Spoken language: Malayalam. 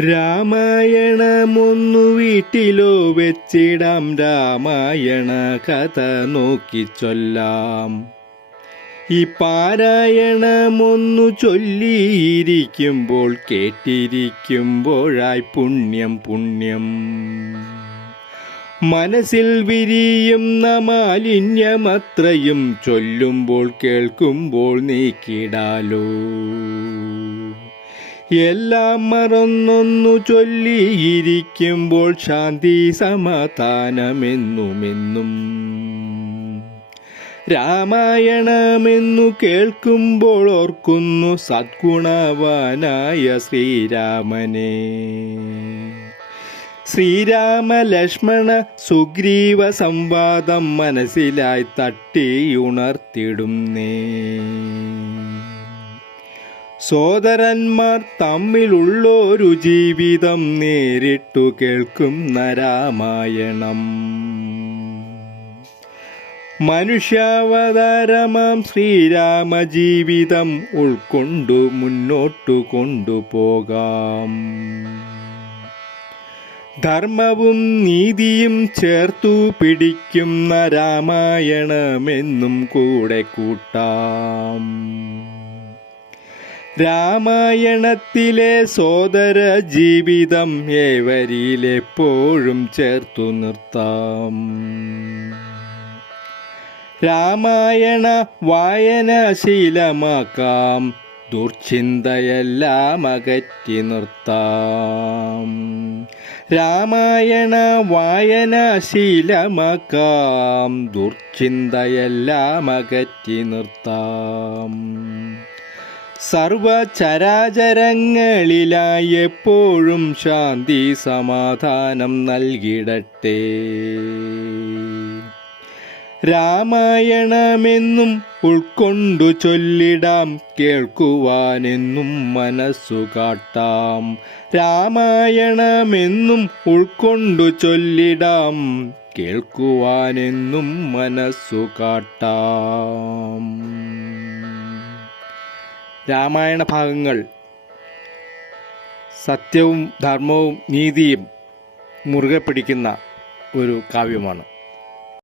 രാമായണമൊന്നു വീട്ടിലോ വെച്ചിടാം രാമായണ കഥ നോക്കി ചൊല്ലാം. ഈ പാരായണമൊന്നു ചൊല്ലിയിരിക്കുമ്പോൾ കേട്ടിരിക്കുമ്പോഴായി പുണ്യം പുണ്യം. മനസ്സിൽ വിരിയുന്ന മാലിന്യമത്രയും ചൊല്ലുമ്പോൾ കേൾക്കുമ്പോൾ നീക്കിടാലോ. എല്ലാം മറന്നൊന്നു ചൊല്ലിയിരിക്കുമ്പോൾ ശാന്തി സമാധാനമെന്നുമെന്നും. രാമായണമെന്നു കേൾക്കുമ്പോൾ ഓർക്കുന്നു സദ്ഗുണവാനായ ശ്രീരാമനെ. ശ്രീരാമ ലക്ഷ്മണ സുഗ്രീവ സംവാദം മനസ്സിലായി തട്ടിയുണർത്തിടുന്നേ. സോദരന്മാർ തമ്മിലുള്ളൊരു ജീവിതം നേരിട്ടു കേൾക്കുന്ന രാമായണം മനുഷ്യാവതാരമാം ശ്രീരാമ ജീവിതം ഉൾക്കൊണ്ടു മുന്നോട്ടു കൊണ്ടുപോകാം ധർമ്മവും നീതിയും ചേർത്തു പിടിക്കുന്ന രാമായണമെന്നും കൂടെ കൂട്ടാം. രാമായണത്തിലെ സോദര ജീവിതം ഏവരിയിലെപ്പോഴും ചേർത്തു നിർത്താം. രാമായണ വായന ശീലമാക്കാം. ദുർചിന്തയെല്ലാം അകറ്റി നിർത്താം. രാമായണ വായന ശീലമാക്കാം. ദുർചിന്തയെല്ലാം അകറ്റി നിർത്താം. സർവചരാചരങ്ങളിലായി എപ്പോഴും ശാന്തി സമാധാനം നൽകിടട്ടെ. രാമായണമെന്നും ഉൾക്കൊണ്ടു ചൊല്ലിടാം കേൾക്കുവാനെന്നും മനസ്സു കാട്ടാം. രാമായണമെന്നും ഉൾക്കൊണ്ടു ചൊല്ലിടാം കേൾക്കുവാനെന്നും മനസ്സു കാട്ടാം. രാമായണ ഭാഗങ്ങൾ. സത്യവും ധർമ്മവും നീതിയും മുറുകെ പിടിക്കുന്ന ഒരു കാവ്യമാണ്.